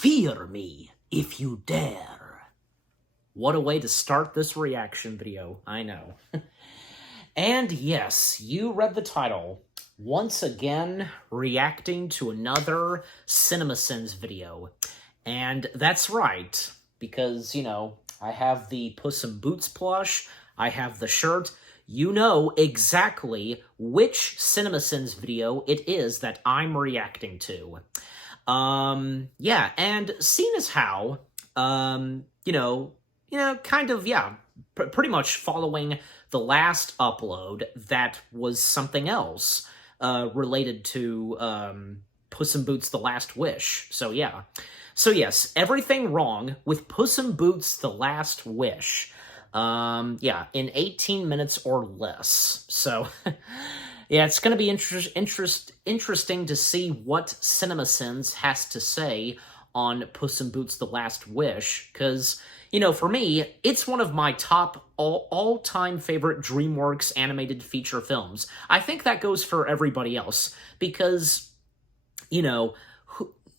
Fear me if you dare. What a way to start this reaction video, I know. And yes, you read the title. Once again, reacting to another CinemaSins video. And that's right, because, you know, I have the Puss in Boots plush, I have the shirt. You know exactly which CinemaSins video it is that I'm reacting to. Yeah, and seeing as how, pretty much following the last upload that was something else, related to, Puss in Boots The Last Wish. So yeah. So yes, everything wrong with Puss in Boots The Last Wish. Yeah, in 18 minutes or less. So, yeah, it's going to be interesting to see what CinemaSins has to say on Puss in Boots The Last Wish, because, you know, for me, it's one of my top all-time favorite DreamWorks animated feature films. I think that goes for everybody else, because, you know,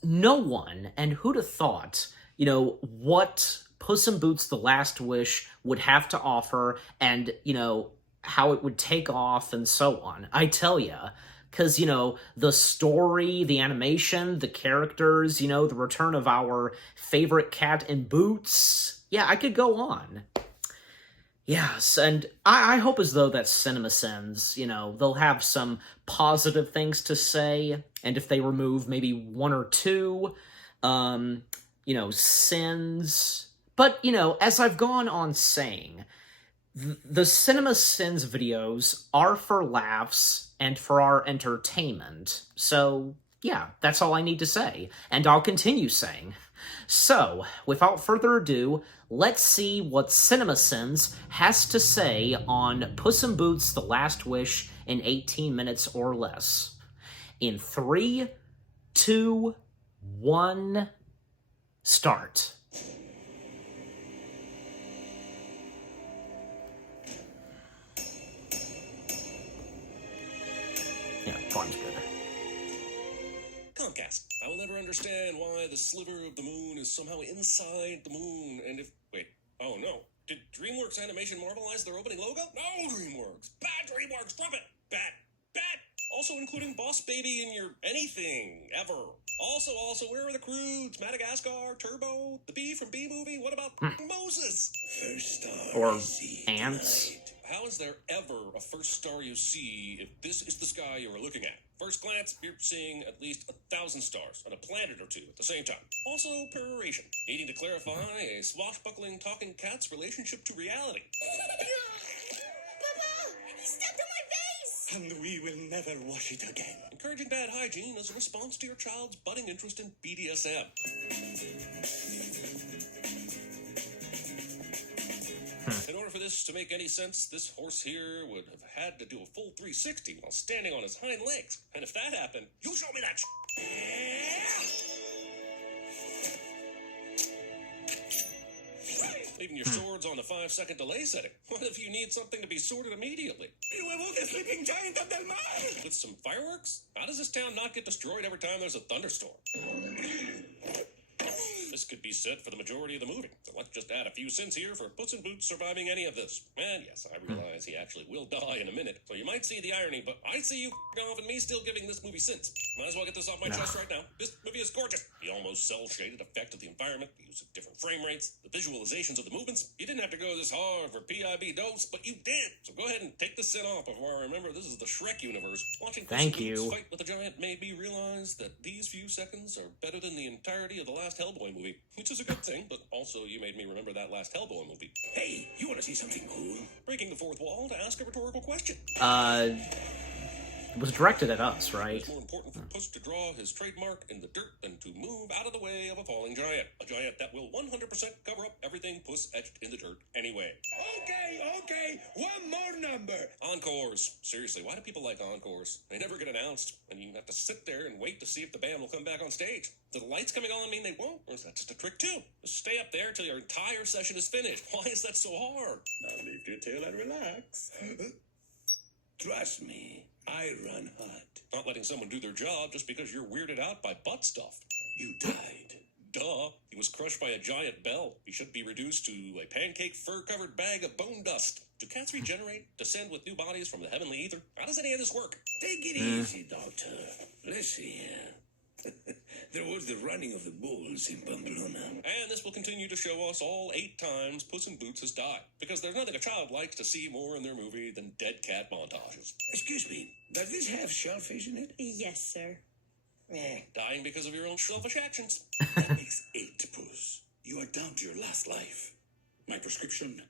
no one, and who'd have thought, you know, what Puss in Boots The Last Wish would have to offer, and, you know, how it would take off and so on. I tell ya, because, you know, the story, the animation, the characters, you know, the return of our favorite cat in boots. Yeah, I could go on. Yes, and I hope as though that CinemaSins, you know, they'll have some positive things to say, and if they remove maybe one or two, you know, sins. But, you know, as I've gone on saying, the CinemaSins videos are for laughs and for our entertainment. So, yeah, that's all I need to say, and I'll continue saying. So, without further ado, let's see what CinemaSins has to say on Puss in Boots The Last Wish in 18 minutes or less. In 3, 2, 1, start. Yeah, farm's good. Comcast. I will never understand why the sliver of the moon is somehow inside the moon, and if... Wait. Oh, no. Did DreamWorks Animation marvelize their opening logo? No, DreamWorks. Bad DreamWorks. Drop it. Bad. Bad. Also including Boss Baby in your anything, ever. Also, where are the Croods? Madagascar, Turbo, the Bee from Bee Movie? What about Moses? First star or ants. Tonight. How is there ever a first star you see if this is the sky you are looking at? First glance, you're seeing at least 1,000 stars on a planet or two at the same time. Also, peroration, needing to clarify a swashbuckling talking cat's relationship to reality. Papa! He stepped on my face! And we will never wash it again. Encouraging bad hygiene as a response to your child's budding interest in BDSM. In order for this to make any sense, this horse here would have had to do a full 360 while standing on his hind legs. And if that happened, you show me that Leaving your swords on the 5-second delay setting. What if you need something to be sorted immediately? The sleeping giant of Del Mar! With some fireworks? How does this town not get destroyed every time there's a thunderstorm? This could be said for the majority of the movie. So let's just add a few cents here for Puss in Boots surviving any of this. And yes, I realize he actually will die in a minute, so you might see the irony, but I see you off and me still giving this movie cents. Might as well get this off my chest right now. This movie is gorgeous. The almost cel-shaded effect of the environment, the use of different frame rates, the visualizations of the movements. You didn't have to go this hard for PIB dose, but you did. So go ahead and take the sin off before I remember this is the Shrek universe. Watching Puss in Boots fight with the giant made me realize that these few seconds are better than the entirety of the last Hellboy movie, which is a good thing, but also you made me remember that last Hellboy movie. Hey, you want to see something cool? Breaking the fourth wall to ask a rhetorical question. It was directed at us, right? It's more important for Puss to draw his trademark in the dirt than to move out of the way of a falling giant. A giant that will 100% cover up everything Puss etched in the dirt anyway. Okay, one more number. Encores. Seriously, why do people like encores? They never get announced, and you have to sit there and wait to see if the band will come back on stage. Do the lights coming on mean they won't, or is that just a trick too? Just stay up there till your entire session is finished. Why is that so hard? Now leave your tail and relax. Trust me, I run hot. Not letting someone do their job just because you're weirded out by butt stuff. You died. Duh. was crushed by a giant bell. He should be reduced to a pancake fur-covered bag of bone dust. Do cats regenerate, descend with new bodies from the heavenly ether? How does any of this work? Take it easy, Doctor. Let's see here. There was the running of the bulls in Pamplona. And this will continue to show us all 8 times Puss in Boots has died. Because there's nothing a child likes to see more in their movie than dead cat montages. Excuse me, does this have shellfish in it? Yes, sir. Dying because of your own selfish actions. That makes 8, Puss. You are down to your last life. My prescription?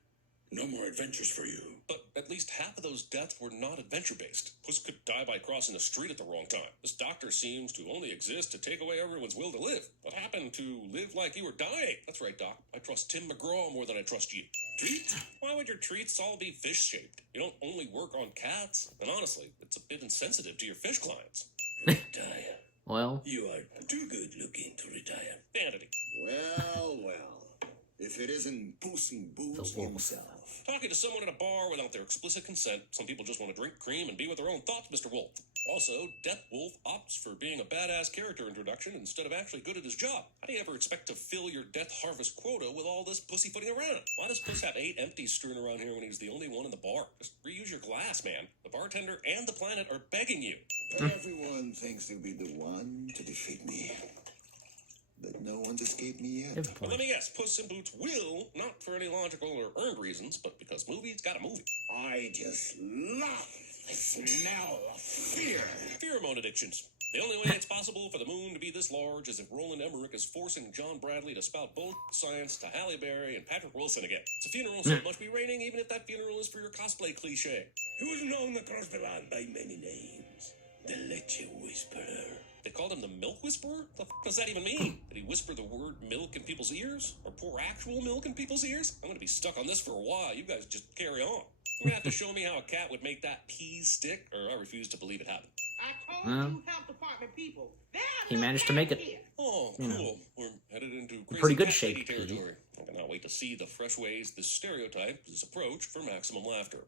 No more adventures for you. But at least half of those deaths were not adventure-based. Puss could die by crossing the street at the wrong time. This doctor seems to only exist to take away everyone's will to live. What happened to live like you were dying? That's right, Doc. I trust Tim McGraw more than I trust you. Treat? Why would your treats all be fish-shaped? You don't only work on cats. And honestly, it's a bit insensitive to your fish clients. Retire. Well, You are too good looking to retire. Vanity. Well, well. If it isn't Puss in Boots The wolf. himself. Talking to someone at a bar without their explicit consent. Some people just want to drink cream and be with their own thoughts, Mr. Wolf. Also, Death Wolf opts for being a badass character introduction instead of actually good at his job. How do you ever expect to fill your death harvest quota with all this pussyfooting around? Why does Puss have 8 empties strewn around here when he's the only one in the bar? Just reuse your glass, man. The bartender and the planet are begging you. Everyone thinks they'll be the one to defeat me. But no one's escaped me yet. good But let point. me guess, Puss in Boots will, not for any logical or earned reasons, but because movies got a movie. I just love the smell of fear. Pheromone addictions. The only way it's possible for the moon to be this large is if Roland Emmerich is forcing John Bradley to spout bull science to Halle Berry and Patrick Wilson again. It's a funeral, so it must be raining, even if that funeral is for your cosplay cliche. He was known across the land by many names. The Leche Whisperer. They called him the Milk Whisperer? The f does that even mean? Did he whisper the word milk in people's ears? Or pour actual milk in people's ears? I'm gonna be stuck on this for a while. You guys just carry on. You're gonna have to show me how a cat would make that pea stick, or I refuse to believe it happened. I told Well, you health department people. he managed to make it. Here. Oh, You know, cool. We're headed into crazy pretty good cat shape, lady Pea. territory. I cannot wait to see the fresh ways this stereotype is approached for maximum laughter.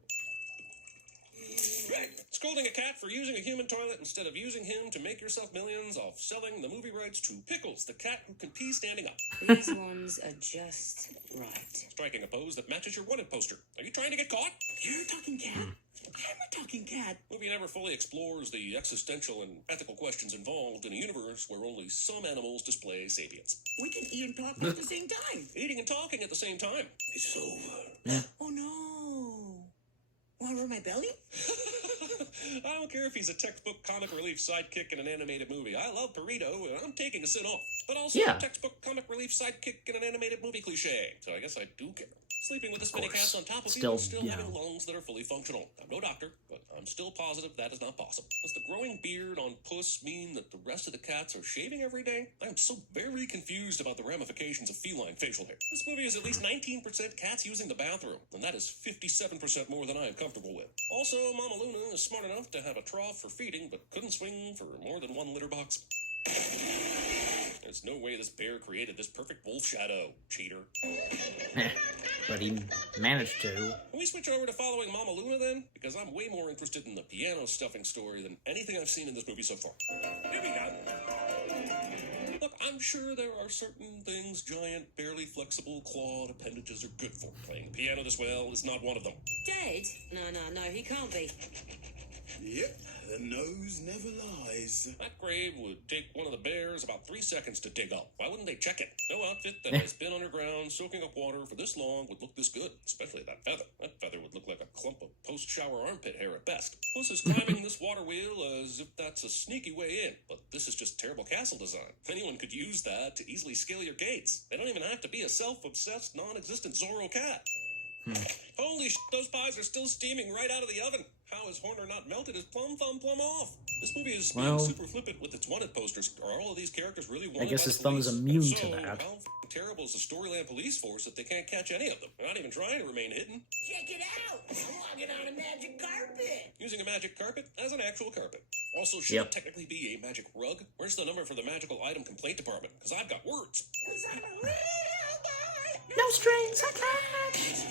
Scolding a cat for using a human toilet instead of using him to make yourself millions off selling the movie rights to Pickles, the cat who can pee standing up. These ones are just right. Striking a pose that matches your wanted poster. Are you trying to get caught? You're a talking cat? I'm a talking cat. Movie never fully explores the existential and ethical questions involved in a universe where only some animals display sapience. We can eat and talk at the same time. Eating and talking at the same time. It's over. Oh no. Want to rub my belly? I don't care if he's a textbook comic relief sidekick in an animated movie. I love Burrito, and I'm taking a sit off. But also Yeah. a textbook comic relief sidekick in an animated movie cliche. So I guess I do care. Sleeping with this many course. cats on top of Still, you and still you having know. lungs that are fully functional. I'm no doctor, but I'm still positive that is not possible. Does the growing beard on Puss mean that the rest of the cats are shaving every day? I'm so very confused about the ramifications of feline facial hair. This movie is at least 19% cats using the bathroom, and that is 57% more than I am comfortable with. Also, Mama Luna is smart enough to have a trough for feeding, but couldn't swing for more than 1 litter box. There's no way this bear created this perfect wolf shadow, cheater. But he managed to. Can we switch over to following Mama Luna then? Because I'm way more interested in the piano stuffing story than anything I've seen in this movie so far. Here we go. Look, I'm sure there are certain things giant, barely flexible clawed appendages are good for. Playing the piano this well is not one of them. Dead? No, he can't be. Yep, the nose never lies. That grave would take one of the bears about 3 seconds to dig up. Why wouldn't they check it? No outfit that has been underground soaking up water for this long would look this good, especially that feather. That feather would look like a clump of post-shower armpit hair at best. Puss is climbing this water wheel as if that's a sneaky way in, but this is just terrible castle design. Anyone could use that to easily scale your gates. They don't even have to be a self-obsessed, non-existent Zorro cat. Holy shit, those pies are still steaming right out of the oven. How is Horner not melted his plum off? This movie is being Well, super flippant with its wanted posters. Are all of these characters really wanted guess by his the thumb is police? immune So, to that. how f***ing terrible is the Storyland police force if they can't catch any of them? They're not even trying to remain hidden. Check it out. I'm walking on a magic carpet. Using a magic carpet as an actual carpet. Also, should Yep. it technically be a magic rug? Where's the number for the magical item complaint department? Because I've got words. 'Cause I'm a real boy. No strings attached.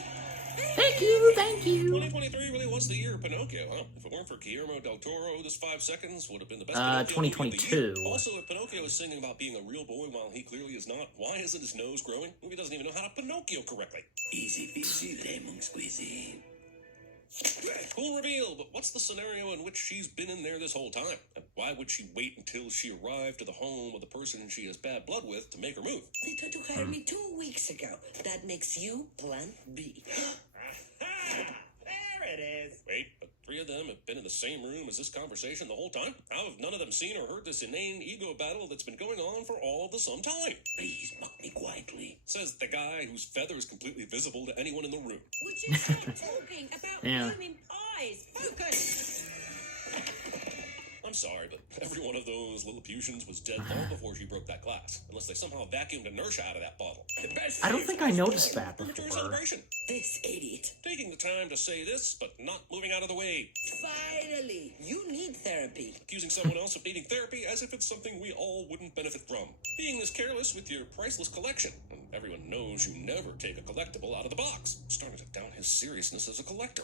Thank you, thank you. 2023 really was the year of Pinocchio, huh? If it weren't for Guillermo del Toro, this 5 seconds would have been the best Pinocchio movie of the 2022. year. Also, if Pinocchio is singing about being a real boy while he clearly is not, why isn't his nose growing? Movie doesn't even know how to Pinocchio correctly. Easy peasy lemon squeezy. Cool reveal, but what's the scenario in which she's been in there this whole time? And why would she wait until she arrived to the home of the person she has bad blood with to make her move? They tried to hire me 2 weeks ago. That makes you Plan B. There it is. Wait, but 3 of them have been in the same room as this conversation the whole time? How have none of them seen or heard this inane ego battle that's been going on for all the some time? Please mock me quietly. Says the guy whose feather is completely visible to anyone in the room. Would you stop talking about Yeah. blooming pies? Focus! I'm sorry, but every one of those Lilliputians was dead long before she broke that glass. Unless they somehow vacuumed inertia out of that bottle. The best I don't think I noticed that premature before. celebration. This idiot. Taking the time to say this, but not moving out of the way. Finally, you need therapy. Accusing someone else of needing therapy as if it's something we all wouldn't benefit from. Being this careless with your priceless collection. And everyone knows you never take a collectible out of the box. Starting to doubt his seriousness as a collector.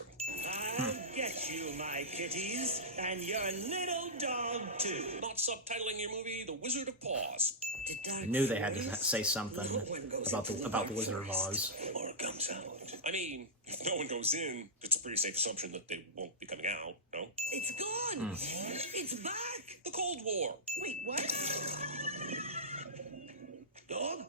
I'll get you, my kitties, and your little dog, too. Not subtitling your movie The Wizard of Paws. I knew they had to say something about the Wizard of Oz. Or comes out. I mean, if no one goes in, it's a pretty safe assumption that they won't be coming out, no? It's gone. It's back. The Cold War. Wait, what? Dog?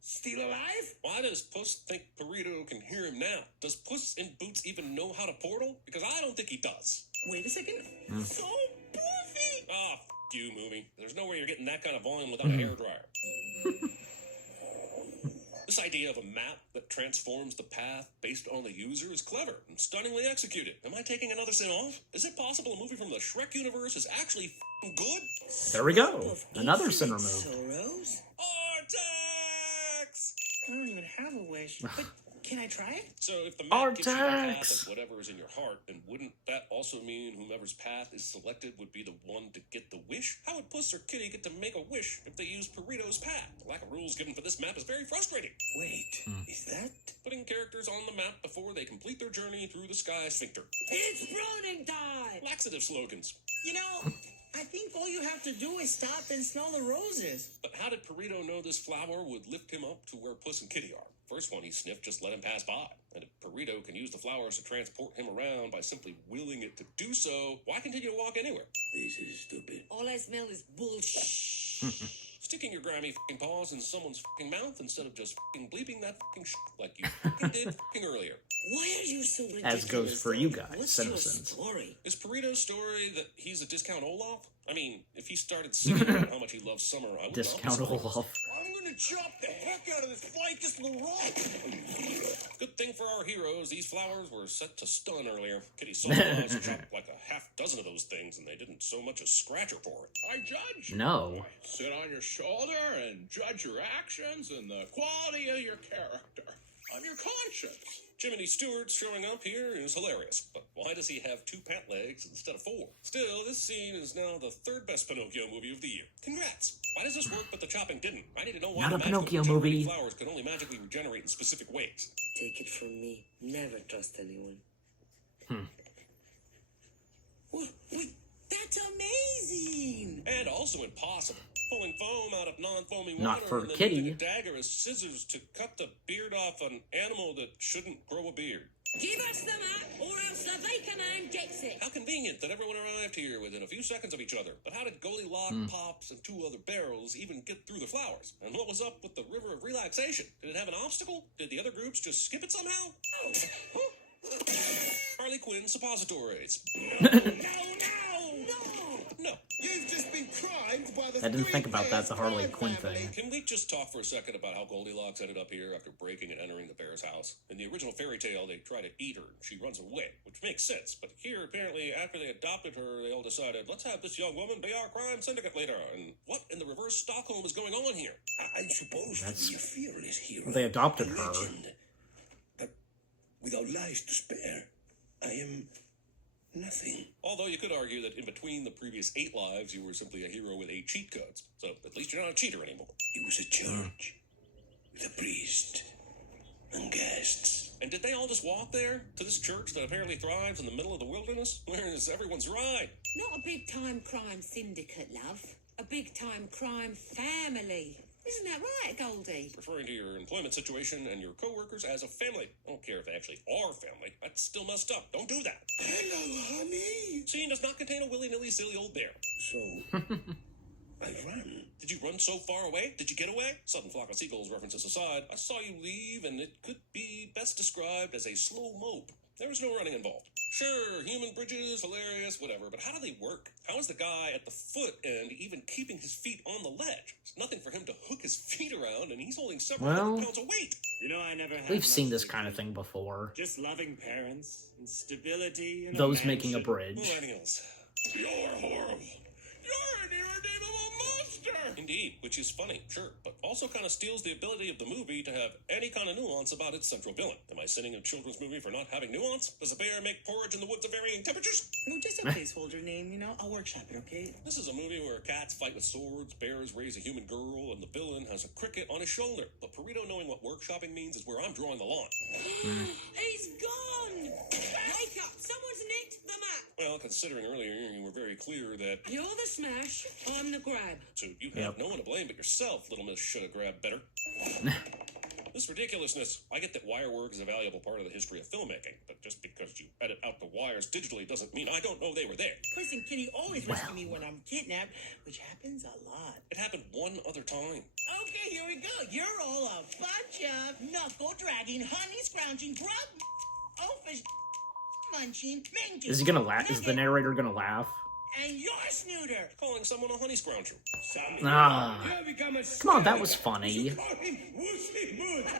Still alive? Why does Puss think Burrito can hear him now? Does Puss in Boots even know how to portal? Because I don't think he does. Wait a second. So poofy. Ah, you, movie. There's no way you're getting that kind of volume without a hairdryer. This idea of a map that transforms the path based on the user is clever and stunningly executed. Am I taking another sin off? Is it possible a movie from the Shrek universe is actually good? There we go. Another sin removed. Sorrows? Artax! I don't even have a wish. But can I try it? So if the map gives you the path Artax! of whatever is in your heart, then wouldn't that also mean whomever's path is selected would be the one to get the wish? How would Puss or Kitty get to make a wish if they use Burrito's path? The lack of rules given for this map is very frustrating. Wait, is that? Putting characters on the map before they complete their journey through the sky sphincter. It's browning time. Laxative slogans. You know, I think all you have to do is stop and smell the roses. But how did Burrito know this flower would lift him up to where Puss and Kitty are? First one he sniffed just let him pass by. And if Burrito can use the flowers to transport him around by simply willing it to do so, why continue to walk anywhere? This is stupid. All I smell is bullshit. Sticking your grimy f***ing paws in someone's f***ing mouth instead of just f***ing bleeping that f***ing shit like you f***ing did f***ing earlier. Why are you so ridiculous? As goes for you guys, What's citizens. your story? Is Burrito's story that he's a discount Olaf? I mean, if he started singing about how much he loves summer, I would Discount Olaf. I'm gonna chop the heck out of this flight just little rock. Good thing for our heroes, these flowers were set to stun earlier. Kitty saw Oz chop like a half dozen of those things, and they didn't so much as scratch her for it. I judge. No. I sit on your shoulder and judge your actions and the quality of your character. I'm your conscience. Jiminy Stewart showing up here is hilarious, but why does he have 2 pant legs instead of 4? Still, this scene is now the 3rd best Pinocchio movie of the year. Congrats! Why does this work but the chopping didn't? I need to know why Not the a magical Pinocchio regenerating movie. flowers can only magically regenerate in specific ways. Take it from me. Never trust anyone. Wait, that's amazing. And also impossible. Pulling foam out of non-foamy water Not for and then Kitty. using a dagger as scissors to cut the beard off an animal that shouldn't grow a beard. Give us the map, or else the Baker Man gets it. How convenient that everyone arrived here within a few seconds of each other. But how did Goldilocks, Pops, and 2 other barrels even get through the flowers? And what was up with the River of Relaxation? Did it have an obstacle? Did the other groups just skip it somehow? Harley Quinn suppositories. No. You've just been crimed by the I didn't think about that, the Harley Quinn thing. Can we just talk for a second about how Goldilocks ended up here after breaking and entering the bear's house? In the original fairy tale, they try to eat her, and she runs away, which makes sense. But here, apparently, after they adopted her, they all decided, let's have this young woman be our crime syndicate leader. And what in the reverse Stockholm is going on here? I'm supposed to be a fearless hero. They adopted a her. legend. But without lives to spare, I am nothing. Although you could argue that in between the previous 8 lives, you were simply a hero with 8 cheat codes. So at least you're not a cheater anymore. It was a church with a priest and guests. And did they all just walk there? To this church that apparently thrives in the middle of the wilderness? Whereas everyone's right. Not a big-time crime syndicate, love. A big-time crime family. Isn't that right, Goldie? Referring to your employment situation and your co-workers as a family. I don't care if they actually are family. That's still messed up. Don't do that. Hello, honey. Scene does not contain a willy-nilly silly old bear. So, I ran. Did you run so far away? Did you get away? Sudden flock of seagulls references aside, I saw you leave, and it could be best described as a slow mope. There was no running involved. Sure, human bridges, hilarious, whatever, but how do they work? How is the guy at the foot end even keeping his feet on the ledge? There's nothing for him to hook his feet around, and he's holding several hundred pounds of weight. You know, I never had We've much seen this of a kind of kid. thing before. Just loving parents and stability and Those making a mansion. bridge. Millennials. You're horrible. You're an irredeemable monster. Indeed, which is funny, sure, but also kind of steals the ability of the movie to have any kind of nuance about its central villain. Am I sinning a children's movie for not having nuance? Does a bear make porridge in the woods of varying temperatures? No, just a placeholder name, you know? I'll workshop it, okay? This is a movie where cats fight with swords, bears raise a human girl, and the villain has a cricket on his shoulder. But Perito knowing what workshopping means is where I'm drawing the line. He's gone! Wake up! Someone's nicked the map! Well, considering earlier you were very clear that, You're the smash, I'm the grab. so you have Yep. no one to blame but yourself, little miss should have grabbed better. This ridiculousness, I get that wire work is a valuable part of the history of filmmaking, but just because you edit out the wires digitally doesn't mean I don't know they were there. Puss and Kitty always rescue me when I'm kidnapped, which happens a lot. It happened one other time. Okay, here we go. You're all a bunch of knuckle-dragging, honey-scrounging, grub oafish munching, minky. Is he gonna laugh? Is the narrator gonna laugh? And you're a snooter. Calling someone a honey scrounger. Ah. You have become a Come on, that was funny.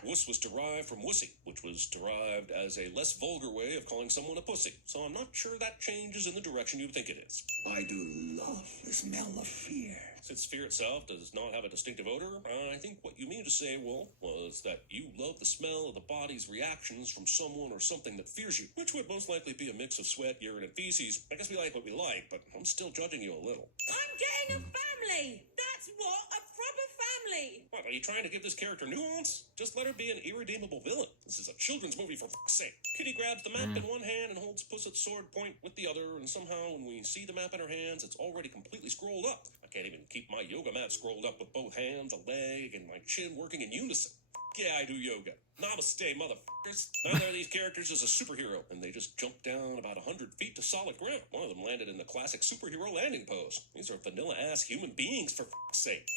Wuss was derived from wussy, which was derived as a less vulgar way of calling someone a pussy. So I'm not sure that changes in the direction you think it is. I do love the smell of fear. Since fear itself does not have a distinctive odor, I think what you mean to say, Will, was that you love the smell of the body's reactions from someone or something that fears you, which would most likely be a mix of sweat, urine, and feces. I guess we like what we like, but I'm still judging you a little. I'm getting a family! That's what a proper family! What, are you trying to give this character nuance? Just let her be an irredeemable villain. This is a children's movie, for fuck's sake. Kitty grabs the map in one hand and holds Puss at sword point with the other, and somehow when we see the map in her hands, it's already completely scrolled up. I can't even keep my yoga mat scrolled up with both hands, a leg, and my chin working in unison. Yeah, I do yoga. Namaste, motherfuckers. Neither of these characters is a superhero, and they just jumped down about 100 feet to solid ground. One of them landed in the classic superhero landing pose. These are vanilla-ass human beings, for fuck's sake.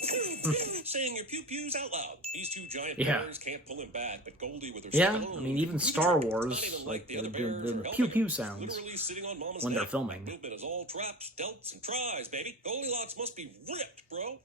Saying your pew-pews out loud. These two giant bears can't pull him back, but Goldie with her Yeah, solo, I mean, even Star Wars, like, the other the bears or pew-pew elephants, sounds literally sitting on Mama's when they're neck. filming. Movement is all traps, delts, and tries, baby. Goldilocks must be ripped, bro.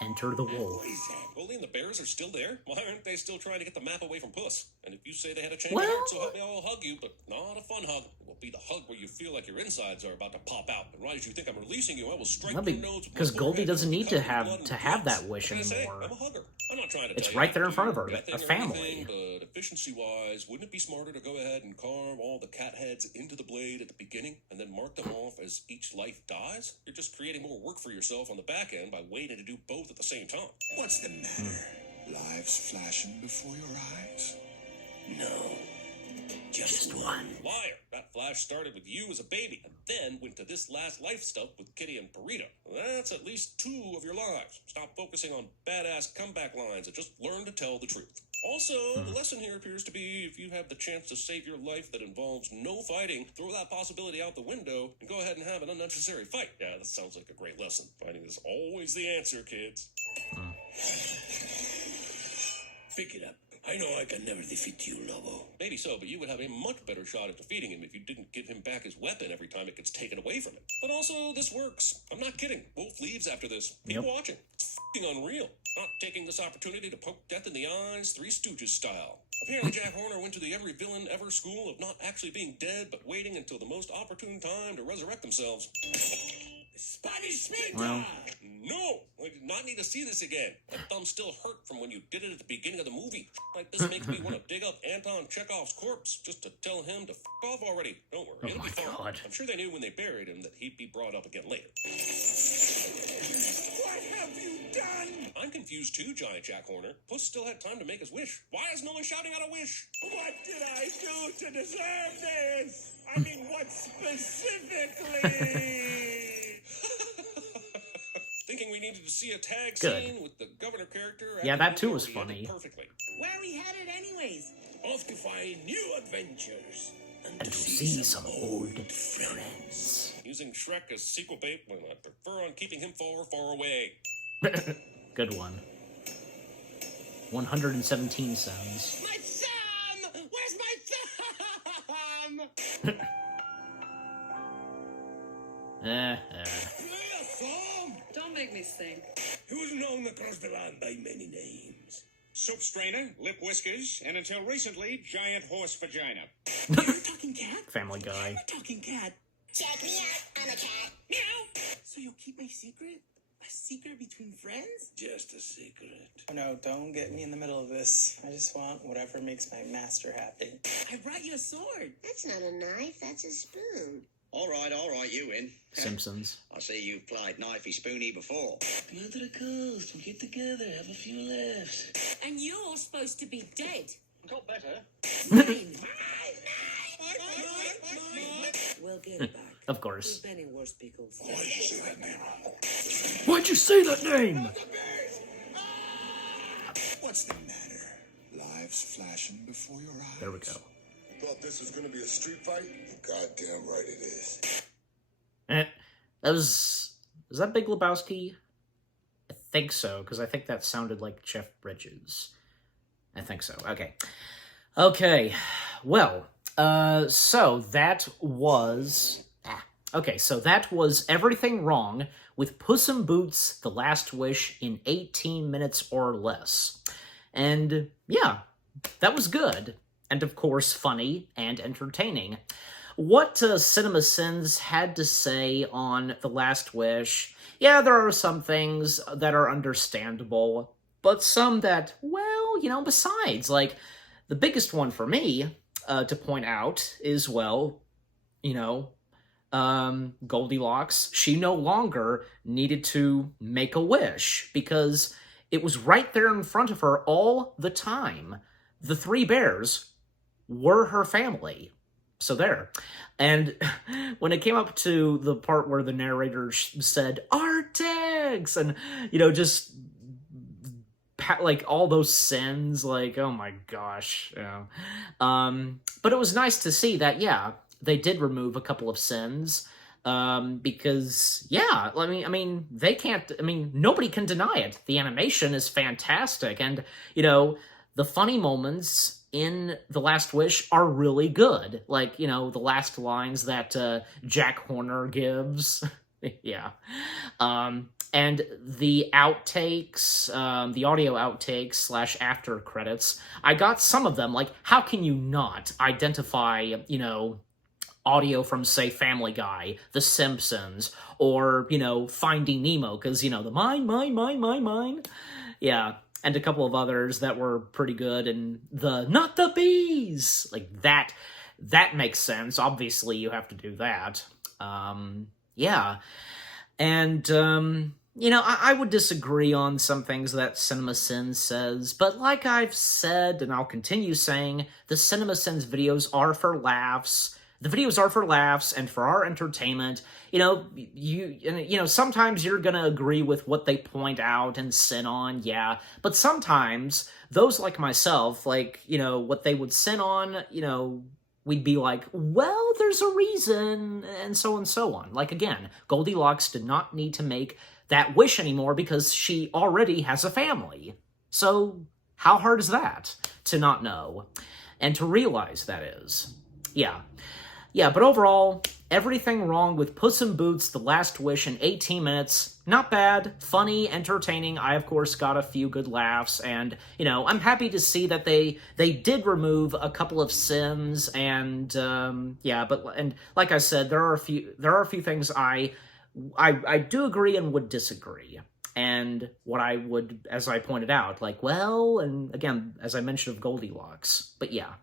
Enter the wolf. Goldie and the bears are still there? Why aren't they still trying to get the map away from Puss? And if you say they had a change of heart, so help me, I'll hug you, but not a fun hug. It will be the hug where you feel like your insides are about to pop out. And right as you think I'm releasing you, I will strike your nose with my Because Goldie forehead, doesn't need to cover in blood have and that guts. wish What can I say? anymore. I'm a hugger. I'm not trying to It's tell you right there in to front of do her, anything a or family. anything, but efficiency-wise, wouldn't it be smarter to go ahead and carve all the cat heads into the blade at the beginning and then mark them off as each life dies? You're just creating more work for yourself on the back end by waiting to do both at the same time. What's the matter? Lives flashing before your eyes? No. Just one. Liar. That flash started with you as a baby and then went to this last life stuff with Kitty and Perito. That's at least 2 of your lives. Stop focusing on badass comeback lines and just learn to tell the truth. Also, the lesson here appears to be if you have the chance to save your life that involves no fighting, throw that possibility out the window and go ahead and have an unnecessary fight. Yeah, that sounds like a great lesson. Fighting is always the answer, kids. Pick it up. I know I can never defeat you, Lobo. Maybe so, but you would have a much better shot at defeating him if you didn't give him back his weapon every time it gets taken away from him. But also, this works. I'm not kidding. Wolf leaves after this. Keep watching. It's f***ing unreal. Not taking this opportunity to poke death in the eyes, Three Stooges style. Apparently, Jack Horner went to the every villain ever school of not actually being dead, but waiting until the most opportune time to resurrect themselves. Spanish Splinter! Well. No! I did not need to see this again. My thumb still hurt from when you did it at the beginning of the movie. Like this makes me want to dig up Anton Chekhov's corpse just to tell him to f*** off already. Don't worry, it'll be fine. God. I'm sure they knew when they buried him that he'd be brought up again later. What have you done? I'm confused too, Giant Jack Horner. Puss still had time to make his wish. Why is no one shouting out a wish? What did I do to deserve this? I mean, what specifically? Thinking we needed to see a tag Good. scene with the governor character. Yeah, after that the too movie was already ended funny. Perfectly. Where are we headed anyways? Off to find new adventures. And to see some old friends. Using Shrek as sequel bait when I prefer on keeping him far, far away. Good one. 117 sounds. My thumb! Where's my thumb? Don't make me sing. Who's known across the land by many names? Soap strainer, lip whiskers, and until recently, giant horse vagina. You're a talking cat? Family Guy. I'm a talking cat. Check me out. I'm a cat. Meow! So you'll keep my secret? A secret between friends? Just a secret. Oh no, don't get me in the middle of this. I just want whatever makes my master happy. I brought you a sword. That's not a knife. That's a spoon. All right, you win. Simpsons. I see you've played knifey spoony before. Go to the coast. We'll get together. Have a few laughs. And you're supposed to be dead. Got better. Mine. We'll get it back. Of course. We've been in worse pickles. Why did you say that name? Why'd you say that name? What's the matter? Lives flashing before your eyes. There we go. Thought this was gonna be a street fight? Goddamn right it is. That was that Big Lebowski? I think so, because I think that sounded like Jeff Bridges. I think so. Okay. Well, so that was... so that was Everything Wrong with Puss in Boots: The Last Wish in 18 minutes or less. And, yeah, that was good. And, of course, funny and entertaining. What CinemaSins had to say on The Last Wish, yeah, there are some things that are understandable, but some that, well, besides, like, the biggest one for me to point out is, well, Goldilocks, she no longer needed to make a wish, because it was right there in front of her all the time. The three bears were her family. So there. And when it came up to the part where the narrator said, Artex! And, just, like, all those sins, like, oh my gosh. Yeah. But it was nice to see that, yeah, they did remove a couple of sins. Because, yeah, I mean, they can't, nobody can deny it. The animation is fantastic. And, the funny moments in The Last Wish are really good. Like, the last lines that Jack Horner gives. Yeah. And the outtakes, the audio outtakes / after credits, I got some of them. Like, how can you not identify, audio from, say, Family Guy, The Simpsons, or, Finding Nemo, because, the mine. Yeah. And a couple of others that were pretty good, and the not the bees, like that makes sense. Obviously, you have to do that. Yeah, and I would disagree on some things that CinemaSins says, but like I've said, and I'll continue saying, the CinemaSins videos are for laughs. The videos are for laughs and for our entertainment. Sometimes you're gonna agree with what they point out and sin on, yeah. But sometimes, those like myself, like, what they would sin on, we'd be like, well, there's a reason, and so on. Like, again, Goldilocks did not need to make that wish anymore because she already has a family. So, how hard is that to not know? And to realize that is. Yeah, but overall, Everything Wrong with Puss in Boots: The Last Wish in 18 minutes. Not bad, funny, entertaining. I, of course, got a few good laughs, and, I'm happy to see that they did remove a couple of sins, and, yeah, and like I said, there are a few things I do agree and would disagree. and what I would, as I pointed out, like, well, and again, as I mentioned of Goldilocks. But yeah.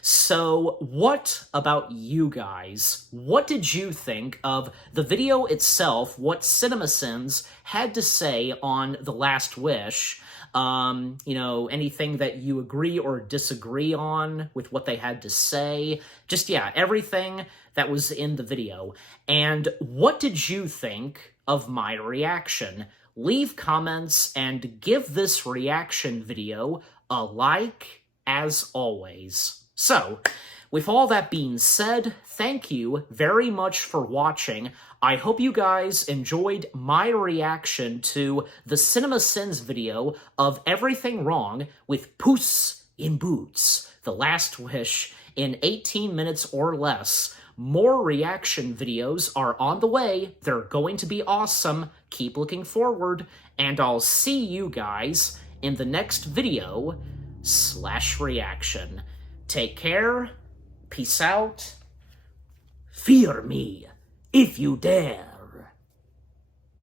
So, what about you guys? What did you think of the video itself, what CinemaSins had to say on The Last Wish? You know, anything that you agree or disagree on with what they had to say? Just, yeah, everything that was in the video. And what did you think of my reaction? Leave comments and give this reaction video a like, as always. So, with all that being said, thank you very much for watching. I hope you guys enjoyed my reaction to the CinemaSins video of Everything Wrong with Puss in Boots, The Last Wish, in 18 minutes or less. More reaction videos are on the way. They're going to be awesome. Keep looking forward, and I'll see you guys in the next video / reaction. Take care, peace out, fear me if you dare.